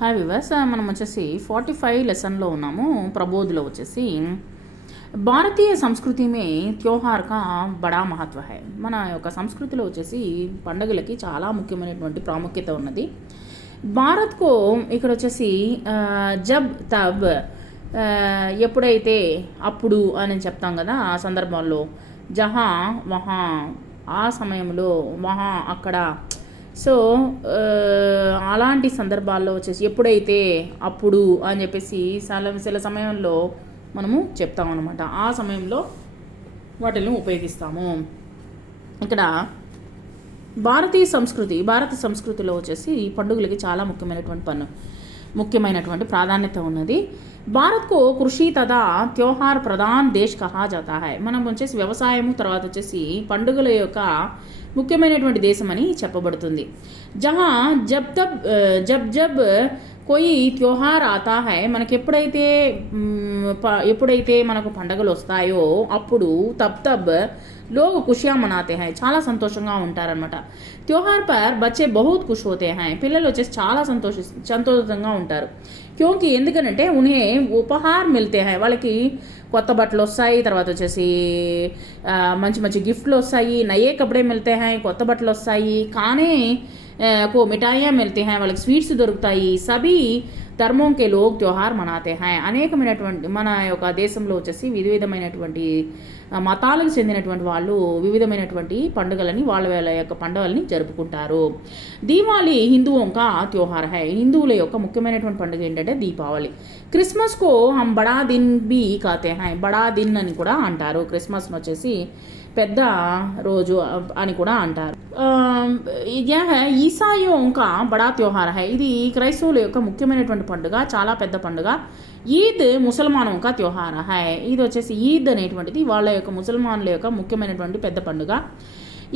Hi viewers, మనం వచ్చేసి 45 లెసన్లో ఉన్నాము. ప్రబోధ్లో వచ్చేసి భారతీయ సంస్కృతి మే త్యోహార్ కా బడా మహత్వ హై. మన యొక్క సంస్కృతిలో వచ్చేసి పండుగలకి చాలా ముఖ్యమైనటువంటి ప్రాముఖ్యత ఉన్నది. భారత్కు ఇక్కడ వచ్చేసి జబ్ తబ్, ఎప్పుడైతే అప్పుడు అని చెప్తాం కదా, ఆ సందర్భాల్లో జహా వహా, ఆ సమయంలో, వహా అక్కడ. సో అలాంటి సందర్భాల్లో వచ్చేసి ఎప్పుడైతే అప్పుడు అని చెప్పేసి చాలా సమయంలో మనము చెప్తాం అనమాట. ఆ సమయంలో వాటిని ఉపయోగిస్తాము. ఇక్కడ భారత సంస్కృతిలో వచ్చేసి పండుగలకి చాలా ముఖ్యమైనటువంటి ప్రాధాన్యత ఉన్నది. భారత్కు కృషి తదా త్యోహార్ ప్రధాన్ దేశ్ కహా జాతా హై. మనం వచ్చేసి వ్యవసాయము, తర్వాత వచ్చేసి పండుగల యొక్క ముఖ్యమైనటువంటి దేశం అని చెప్పబడుతుంది. జహా జబ్ కోయి త్యోహార్ ఆతా హై, మనకి ఎప్పుడైతే మనకు పండుగలు వస్తాయో అప్పుడు తబ్ లోగ్ ఖుషియా మనాతే హై, చాలా సంతోషంగా ఉంటారనమాట. త్యోహార్ పర్ బచ్చే బహుత్ ఖుష్ హోతే హై, పిల్లలు వచ్చేసి చాలా సంతోషంగా ఉంటారు. క్యోంకి ఎందుకనంటే ఉన్హే ఉపహార్ మిల్తే హై, వాళ్ళకి కొత్త బట్టలు వస్తాయి, తర్వాత వచ్చేసి మంచి గిఫ్ట్లు వస్తాయి, నయే కపడే మిల్తే హై, కొత్త బట్టలు వస్తాయి, కానే కో మిఠాయియా మిల్తే హై, వాళ్ళకి స్వీట్స్ దొరుకుతాయి. సభీ ధర్మం కే లోగ్ త్యోహార్ మనాతే హై, అనేకమైనటువంటి మన యొక్క దేశంలో వచ్చేసి వివిధమైనటువంటి మతాలకు చెందినటువంటి వాళ్ళు వివిధమైనటువంటి పండుగలని వాళ్ళ యొక్క పండుగలని జరుపుకుంటారు. దీపావళి హిందువుంకా త్యోహార్ హై, హిందువుల యొక్క ముఖ్యమైనటువంటి పండుగ ఏంటంటే దీపావళి. క్రిస్మస్ కో హమ్ బడా దిన్ బి కాతే హై, బడా దిన్ అని కూడా అంటారు. క్రిస్మస్ను వచ్చేసి పెద్ద రోజు అని కూడా అంటారు. ఈసాయోంకా బడా త్యోహార్ హై, ఇది క్రైస్తవుల యొక్క ముఖ్యమైనటువంటి పండుగ, చాలా పెద్ద పండుగ. ఈద్ ముసల్మానోంకా త్యోహార్ హై, ఇది వచ్చేసి ఈద్ అనేటువంటిది వాళ్ళ యొక్క ముసల్మానుల యొక్క ముఖ్యమైనటువంటి పెద్ద పండుగ.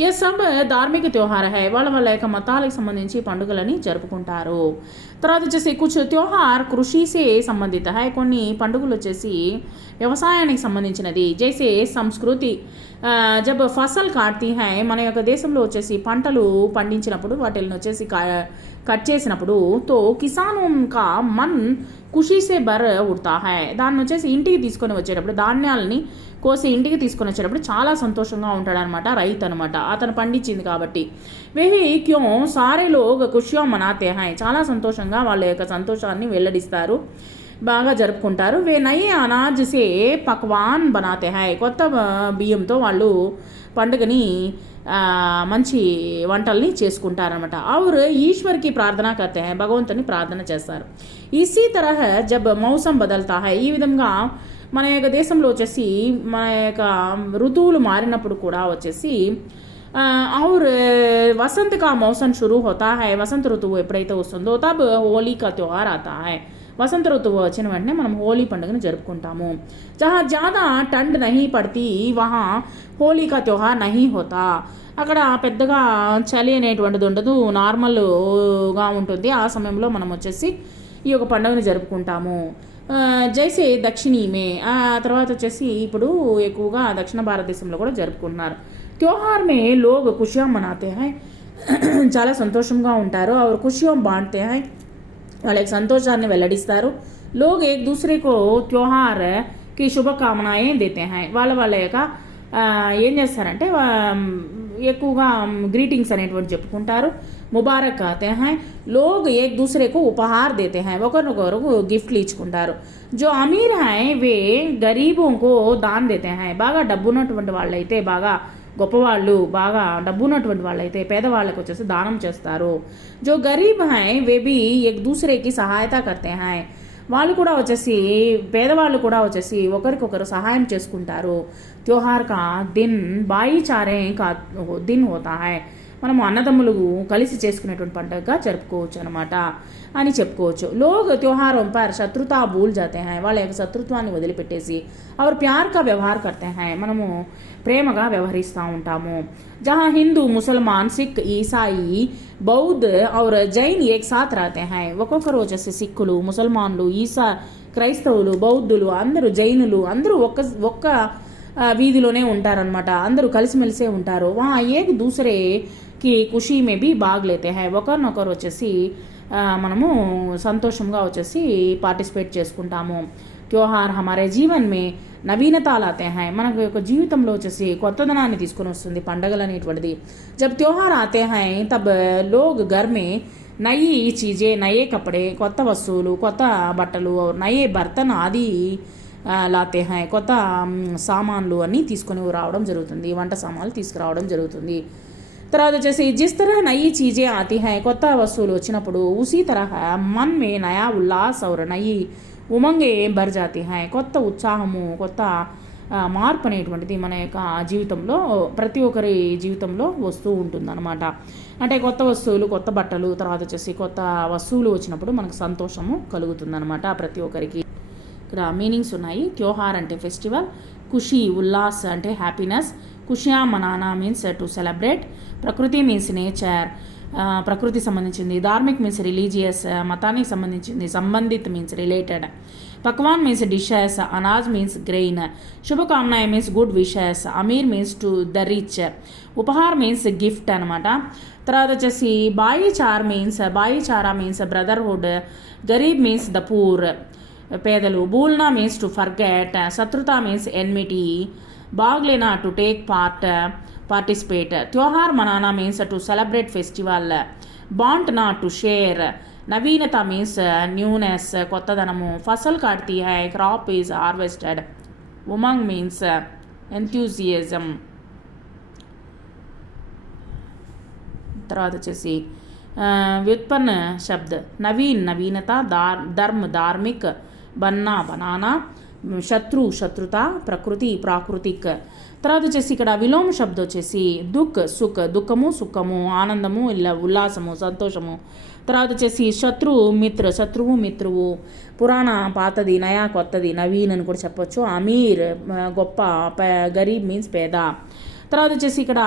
ఏ సబ్ ధార్మిక త్యోహార్ హై, వాళ్ళ యొక్క మతాలకు సంబంధించి పండుగలని జరుపుకుంటారు. తర్వాత వచ్చేసి కుచ్ త్యోహార్ కృషిసే సంబంధిత హై, కొన్ని పండుగలు వచ్చేసి వ్యవసాయానికి సంబంధించినది. జైసే సంస్కృతి జబ్ ఫసల్ కాట్తీ హై, మన యొక్క దేశంలో వచ్చేసి పంటలు పండించినప్పుడు వాటిని వచ్చేసి కట్ చేసినప్పుడు తో కిసాన్ కా మన్ ఖుషీసే బర్ ఉడతా హై, దాన్ని వచ్చేసి ఇంటికి తీసుకొని వచ్చేటప్పుడు, ధాన్యాలని కోసి ఇంటికి తీసుకొని వచ్చేటప్పుడు చాలా సంతోషంగా ఉంటాడనమాట రైతు అనమాట, అతను పండించింది కాబట్టి. వేహి క్యో సారే లోగ్ ఖుషియా మనాతే హై, చాలా సంతోషంగా వాళ్ళ యొక్క సంతోషాన్ని వెల్లడిస్తారు, బాగా జరుపుకుంటారు. వే నయే అనాజ్ సే పక్వాన్ బనాతే హై, కొత్త బియ్యంతో వాళ్ళు పండుగని మంచి వంటల్ని చేసుకుంటారనమాట. ఔర్ ఈశ్వర్కి ప్రార్థన కర్తే హై, భగవంతుని ప్రార్థన చేస్తారు. ఇసీ తరహ జబ్ మౌసం బదల్తా హై, ఈ విధంగా మన యొక్క దేశంలో వచ్చేసి మన యొక్క ఋతువులు మారినప్పుడు కూడా వచ్చేసి ఔర్ వసంత్ కా మౌసం షురూ హోతా హై, వసంత ఋతువు ఎప్పుడైతే వస్తుందో తబ్ హోలీ కా త్యోహార్ ఆతా హై, వసంత ఋతువు వచ్చిన వెంటనే మనం హోలీ పండుగను జరుపుకుంటాము. జహా జ్యాదా టండ్ నహీ పడతీ వహా హోలీ కా త్యోహార్ నహీ హోతా, అక్కడ పెద్దగా చలి అనేటువంటిది ఉండదు, నార్మల్గా ఉంటుంది. ఆ సమయంలో మనం వచ్చేసి ఈ యొక్క పండుగను జరుపుకుంటాము. జైసే దక్షిణీ మే, ఆ తర్వాత వచ్చేసి ఇప్పుడు ఎక్కువగా దక్షిణ భారతదేశంలో కూడా జరుపుకుంటున్నారు. త్యోహార్ మే లోగ్ ఖుషియా మనాతే హై, చాలా సంతోషంగా ఉంటారు. और खुशियों बांटते हैं, వాళ్ళ యొక్క సంతోషాన్ని వెల్లడిస్తారు. లోగ్ ఏక్ దూసరేకో త్యోహార్ కి శుభకామనాయే దేతే హై, వాళ్ళ యొక్క ఏం చేస్తారంటే ఎక్కువగా గ్రీటింగ్స్ అనేటువంటి చెప్పుకుంటారు. ముబారక్ ఆతే హై, లోగ్ ఏక్ దూసరేకు ఉపహార్ దేతే హై, ఒకరినొకరు గిఫ్ట్లు ఇచ్చుకుంటారు. జో అమీర్ హై వే గరీబోంకో దాన్ దేతే హై, బాగా డబ్బున్నటువంటి వాళ్ళైతే, బాగా గొప్పవాళ్ళు, బాగా డబ్బున్నటువంటి వాళ్ళైతే పేదవాళ్ళకి వచ్చేసి దానం చేస్తారు. జో గరీబ్ హై వే బి ఏక్ దూసరేకి సహాయత కర్తే హై, వాళ్ళు కూడా వచ్చేసి పేదవాళ్ళు కూడా వచ్చేసి ఒకరికొకరు సహాయం చేసుకుంటారు. త్యోహార్ కా దిన్ భాయిచారే కా దిన్ హోతా హై, మనము అన్నదమ్ములు కలిసి చేసుకునేటువంటి పండుగగా జరుపుకోవచ్చు అనమాట అని చెప్పుకోవచ్చు. లోగ్ త్యోహారోం పర్ శత్రుతా భూల్ జాతే హై, వాళ్ళ యొక్క శత్రుత్వాన్ని వదిలిపెట్టేసి और प्यार का व्यवहार करते हैं, మనము ప్రేమగా వ్యవహరిస్తూ ఉంటాము. जहाँ हिंदू मुसलमान सिख ईसाई बौद्ध और जैन एक साथ रहते हैं, ఒక్కొక్కరు వచ్చేసి సిక్కులు, ముసల్మాన్లు, క్రైస్తవులు, బౌద్ధులు, అందరూ జైనులు అందరూ ఒక్క వీధిలోనే ఉంటారనమాట, అందరూ కలిసిమెలిసే ఉంటారు. వా ఏక్ దూసరే కి ఖుషీ మే బి భాగ్ లేతే హై, ఒకరినొకరు వచ్చేసి మనము సంతోషంగా వచ్చేసి పార్టిసిపేట్ చేసుకుంటాము. త్యోహార్ హమారే జీవన్ మే నవీనతా లాతే హై, మనకు యొక్క జీవితంలో వచ్చేసి కొత్తదనాన్ని తీసుకొని వస్తుంది పండగలు అనేటువంటిది. జబ్ త్యోహార్ Aathe high thumb log Ghar మే నయి చీజే, నయే కపడే, కొత్త వస్తువులు, కొత్త బట్టలు, నయే బర్తన్ ఆది లాతే హై, కొత్త సామాన్లు అన్నీ తీసుకొని రావడం జరుగుతుంది, వంట సామాన్లు తీసుకురావడం జరుగుతుంది. తర్వాత వచ్చేసి జిస్ తరహ నయి చీజే ఆతి హై, కొత్త వస్తువులు వచ్చినప్పుడు ఉసీ తరహ మన్ మే నయా ఉల్లాస్ ఔర్ నయి ఉమంగే భర్ జాతి హై, కొత్త ఉత్సాహము, కొత్త మార్పు అనేటువంటిది మన యొక్క జీవితంలో ప్రతి ఒక్కరి జీవితంలో వస్తూ ఉంటుందన్నమాట. అంటే కొత్త వస్తువులు, కొత్త బట్టలు, తర్వాత వచ్చేసి కొత్త వస్తువులు వచ్చినప్పుడు మనకు సంతోషము కలుగుతుందన్నమాట ప్రతి ఒక్కరికి. ఇక్కడ మీనింగ్స్ ఉన్నాయి. త్యోహార్ అంటే ఫెస్టివల్, ఖుషి ఉల్లాస్ అంటే హ్యాపీనెస్, ఖుషియా మనానా మీన్స్ టు సెలబ్రేట్, ప్రకృతి మీన్స్ నేచర్ ప్రకృతి సంబంధించింది, ధార్మిక్ మీన్స్ రిలీజియస్ మతానికి సంబంధించింది, సంబంధిత్ మీన్స్ రిలేటెడ్, పక్వాన్ మీన్స్ డిషెస్, అనాజ్ మీన్స్ గ్రెయిన్, శుభకామనాయ మీన్స్ గుడ్ విషెస్, అమీర్ మీన్స్ టు ద రిచ్, ఉపహార్ మీన్స్ గిఫ్ట్ అనమాట. తర్వాత వచ్చేసి బాయిచారా మీన్స్ బ్రదర్హుడ్, గరీబ్ మీన్స్ ద పూర్ పేదలు, బూల్నా మీన్స్ టు ఫర్గెట్, శత్రుత మీన్స్ ఎన్మిటీ, భాగ్ లేనా టు టేక్ పార్టిసిపేట్, త్యోహార్ మనానా means to celebrate festival, బాంట్నా to share, నవీనత మీన్స్ న్యూనెస్ కొత్తదనము, ఫసల్ కాట్తీ హై క్రాప్ ఈజ్ హార్వెస్టెడ్, ఉమంగ్ మీన్స్ ఎంథ్యూజియజం. తర్వాత వచ్చేసి వ్యుత్పన్న శబ్ద నవీనత, ధర్మ ధార్మిక్, బన్నా బనానా, శత్రు శత్రుత, ప్రకృతి ప్రాకృతిక్. తర్వాత వచ్చేసి ఇక్కడ విలోమ శబ్ద వచ్చేసి దుఃఖము సుఖము, ఆనందము ఉల్లాసము సంతోషము. తర్వాత వచ్చేసి శత్రువు మిత్రువు, పురాణ పాతది, నయా కొత్తది, నవీన్ అని కూడా చెప్పొచ్చు, అమీర్ గొప్ప, గరీబ్ మీన్స్ పేద. తర్వాత వచ్చేసి ఇక్కడ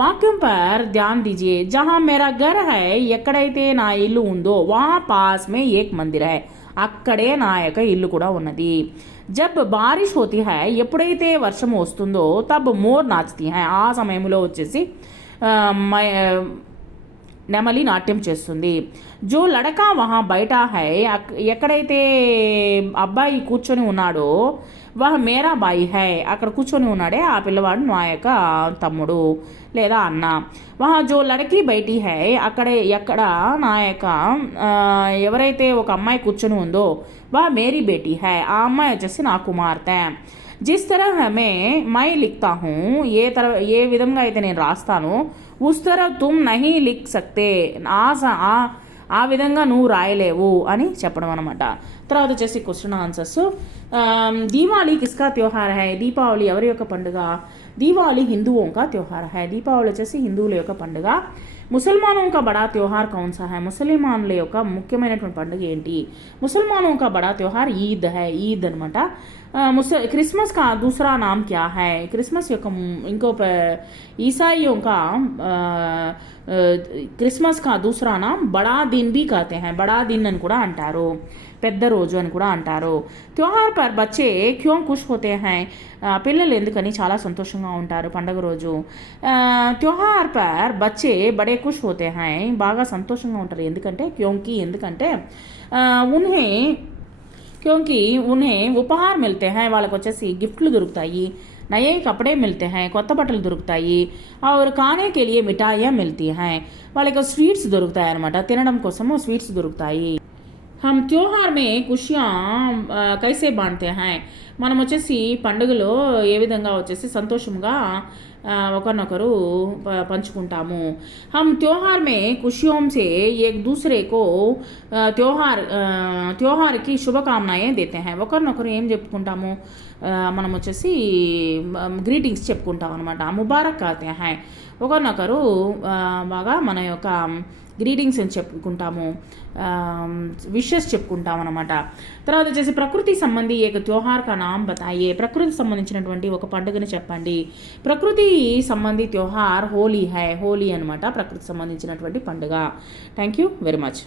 వాక్యం పర్ ధ్యాన్ దీజియే, జహా మేరా ఘర్ హై, ఎక్కడైతే నా ఇల్లు ఉందో వహా పాస్ మే ఏక్ మందిర్ హై, అక్కడే నా యొక్క ఇల్లు కూడా ఉన్నది. జబ్ బారిష్ హోతీ హై, ఎప్పుడైతే వర్షం వస్తుందో తబ్ మోర్ నాచుతీ హై, ఆ సమయంలో వచ్చేసి నెమలి నాట్యం చేస్తుంది. జో లడకా వహా బయట హై, ఎక్కడైతే అబ్బాయి కూర్చొని ఉన్నాడో వహ మేరా బాయి హై, అక్కడ కూర్చొని ఉన్నాడే ఆ పిల్లవాడు నా యొక్క తమ్ముడు లేదా అన్న. వహ జో లడకీ బయటి హై, ఎక్కడ నా యొక్క ఎవరైతే ఒక అమ్మాయి కూర్చొని ఉందో వహ మేరీ బేటీ హై, ఆ అమ్మాయి వచ్చేసి నా కుమార్తె. జిస్ తరహ మై లిఖతా హూ, ఏ విధంగా అయితే నేను రాస్తాను, ఉస్ తరహ తుమ్ నహీ లిఖ్ సక్తే, ఆ విధంగా నువ్వు రాయలేవు అని చెప్పడం అనమాట. తర్వాత వచ్చేసి క్వశ్చన్ ఆన్సర్స్. దీవాలి కిస్కా త్యోహార్ హై, దీపావళి ఎవరి యొక్క పండుగ? దీవాలి హిందువుం కా త్యోహార్ హై, దీపావళి వచ్చేసి హిందువుల యొక్క పండుగ. ముసల్మానోं का बड़ा त्योहार कौन सा है, ముసల్మానుల యొక్క ముఖ్యమైనటువంటి పండుగ ఏంటి? ముసల్మానों का बड़ा त्योहार ఈద్ है, ఈద్ అనమాట. क्रिसमस का दूसरा नाम क्या है, क्रिसमस యొక్క ఇంకో ईसाइयों का క్రిస్మస్ కా దూసరా నామ్ బడా దిన్ బి कहते हैं, బడా దిన్ అని కూడా అంటారు, పెద్ద రోజు అని కూడా అంటారు. త్యోహార్ పర్ బచ్చే క్యోं ఖుష్ హోతే హై, పిల్లలు ఎందుకని చాలా సంతోషంగా ఉంటారు పండగ రోజు. త్యోహార్ పర్ బచ్చే బడే ఖుష్ హోతే హై, బాగా సంతోషంగా ఉంటారు ఎందుకంటే ఎందుకంటే క్యోంకి ఉన్హే ఉపహార్ మిల్తే హై, వాళ్ళకి వచ్చేసి గిఫ్ట్లు దొరుకుతాయి, నయే కపడే మిల్తే హై, కొత్త బట్టలు దొరుకుతాయి, और खाने के लिए మిఠాయియా మిల్తీ హై, వాళ్ళకి స్వీట్స్ దొరుకుతాయి అనమాట, తినడం కోసము స్వీట్స్ దొరుకుతాయి. హమ్ త్యోహార్ మే ఖుషియా కైసే బాంటే హై, మనం వచ్చేసి పండుగలో ఏ విధంగా వచ్చేసి సంతోషంగా ఒకరినొకరు పంచుకుంటాము. హమ్ త్యోహార్ మే ఖుషియోం సే ఏక్ దూసరే కో త్యోహార్కి శుభకామనాయే దేతే హై, ఒకరినొకరు ఏం చెప్పుకుంటాము, మనం వచ్చేసి గ్రీటింగ్స్ చెప్పుకుంటాం అనమాట. ముబారక్ కాతే హై, ఒకరినొకరు బాగా మన యొక్క గ్రీటింగ్స్ అని చెప్పుకుంటాము, విషెస్ చెప్పుకుంటాం అనమాట. తర్వాత వచ్చేసి ప్రకృతి సంబంధి ఏక త్యోహార్ కా నామ్ బతాయే, ప్రకృతి సంబంధించినటువంటి ఒక పండుగని చెప్పండి. ప్రకృతి సంబంధి త్యోహార్ హోలీ హై, హోలీ అనమాట ప్రకృతి సంబంధించినటువంటి పండుగ. Thank you very much.